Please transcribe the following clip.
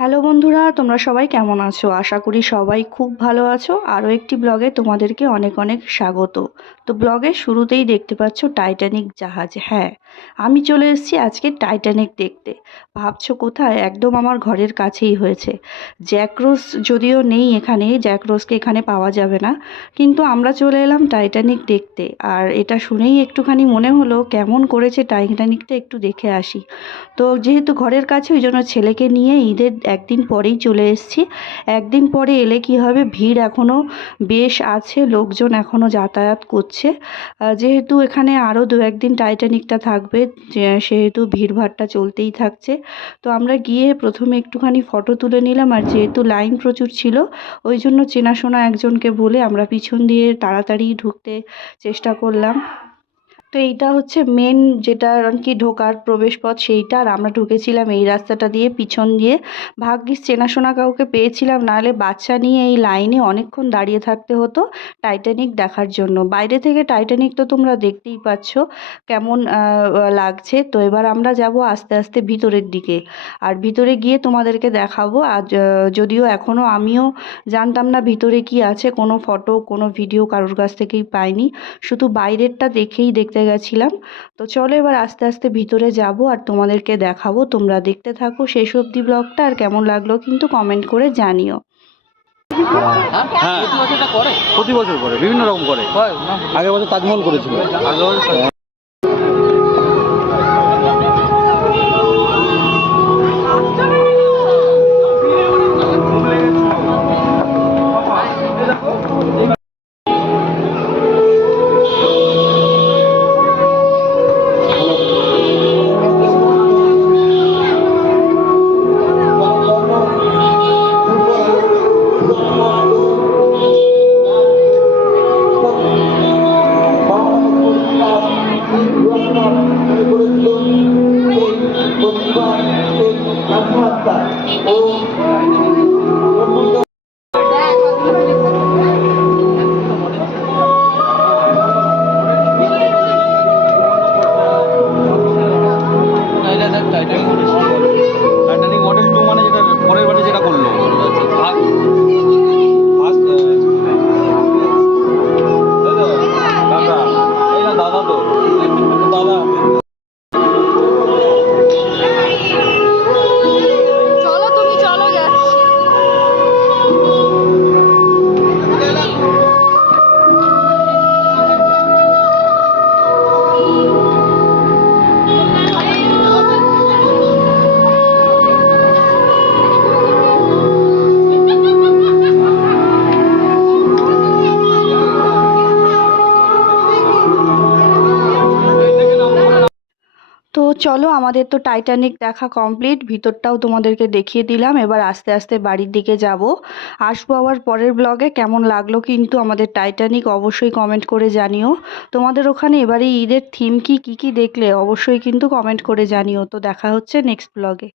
Hello বন্ধুরা, তোমরা সবাই কেমন আছো? আশা করি সবাই খুব ভালো আছো। আরও একটি ব্লগে তোমাদেরকে অনেক অনেক স্বাগত। তো ব্লগের শুরুতেই দেখতে পাচ্ছ টাইটানিক জাহাজ। হ্যাঁ আমি চলে এসেছি আজকে টাইটানিক দেখতে। ভাবছ কোথায়? একদম আমার ঘরের কাছেই হয়েছে। জ্যাকরোস যদিও নেই এখানে জ্যাকরোসকে এখানে পাওয়া যাবে না। কিন্তু আমরা চলে এলাম টাইটানিক দেখতে। আর এটা শুনেই একটুখানি মনে হলো, কেমন করেছে টাইটানিকটা একটু দেখে আসি। তো যেহেতু ঘরের কাছে, ওই জন্য ছেলেকে নিয়ে ঈদের একদিন পরেই চলে এসেছি। একদিন পরে এলে কি হবে? ভিড় এখনও বেশ আছে, লোকজন এখনও যাতায়াত করছে। যেহেতু এখানে আরও দু একদিন টাইটানিকটা থাকবে সেহেতু ভিড়ভাড়টা চলতেই থাকছে। তো আমরা গিয়ে প্রথমে একটুখানি ফটো তুলে নিলাম, আর যেহেতু লাইন প্রচুর ছিল, ওই জন্য চেনাশোনা একজনকে বলে আমরা পিছন দিয়ে তাড়াতাড়ি ঢুকতে চেষ্টা করলাম। তো এইটা হচ্ছে মেন যেটা আর কি ঢোকার প্রবেশপথ সেইটা। আর আমরা ঢুকেছিলাম এই রাস্তাটা দিয়ে, পিছন দিয়ে। ভাগ্যিস চেনাশোনা কাউকে পেয়েছিলাম নাহলে বাচ্চা নিয়ে এই লাইনে অনেকক্ষণ দাঁড়িয়ে থাকতে হতো টাইটানিক দেখার জন্য। বাইরে থেকে টাইটানিক তো তোমরা দেখতেই পাচ্ছ কেমন লাগছে। তো এবার আমরা যাব আস্তে আস্তে ভিতরের দিকে। আর ভিতরে গিয়ে তোমাদেরকে দেখাবো। আর যদিও এখনও আমিও জানতাম না ভিতরে কি আছে। কোনো ফটো কোনো ভিডিও কারোর কাছ থেকেই পাইনি। শুধু বাইরেরটা দেখেই দেখতে গেছিলাম। তো চলো এবার আস্তে আস্তে ভিতরে যাব আর তোমাদেরকে দেখাবো। তোমরা দেখতে থাকো শেষ অব্দি ব্লগটা আর কেমন লাগল কিন্তু কমেন্ট করে জানিও। হ্যাঁ। প্রতি বছর করে? প্রতি বছর করে বিভিন্ন রকম করে। আগের বছর তাজমহল করেছিল। 五 চলো, আমাদের তো টাইটানিক দেখা কমপ্লিট ভিতরটাও তোমাদেরকে দেখিয়ে দিলাম। এবার আস্তে আস্তে বাড়ির দিকে যাব। আসব আবার পরের ব্লগে কেমন লাগল কিন্তু আমাদের টাইটানিক অবশ্যই কমেন্ট করে জানিও। তোমাদের ওখানে এবারে ঈদের থিম কি, কী কী দেখলে অবশ্যই কিন্তু কমেন্ট করে জানিও। তো দেখা হচ্ছে নেক্সট ব্লগে